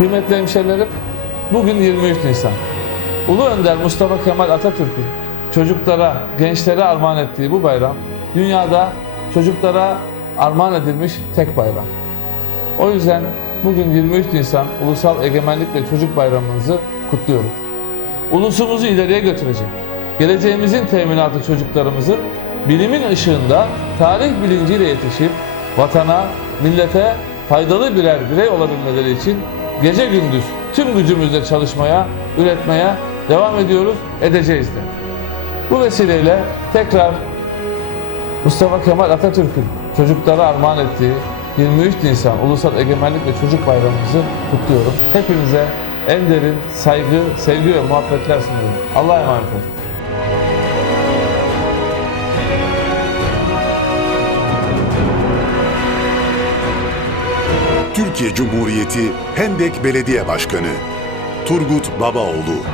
Kıymetli hemşerilerim, bugün 23 Nisan. Ulu Önder Mustafa Kemal Atatürk'ün çocuklara, gençlere armağan ettiği bu bayram, dünyada çocuklara armağan edilmiş tek bayram. O yüzden bugün 23 Nisan Ulusal Egemenlik ve Çocuk Bayramımızı kutluyorum. Ulusumuzu ileriye götürecek, geleceğimizin teminatı çocuklarımızın bilimin ışığında tarih bilinciyle yetişip vatana, millete faydalı birer birey olabilmeleri için gece gündüz tüm gücümüzle çalışmaya, üretmeye devam ediyoruz, edeceğiz de. Bu vesileyle tekrar Mustafa Kemal Atatürk'ün çocuklara armağan ettiği 23 Nisan Ulusal Egemenlik ve Çocuk Bayramımızı kutluyorum. Hepinize en derin saygı, sevgi ve muhabbetler sunuyorum. Allah'a emanet olun. Türkiye Cumhuriyeti Hendek Belediye Başkanı Turgut Babaoğlu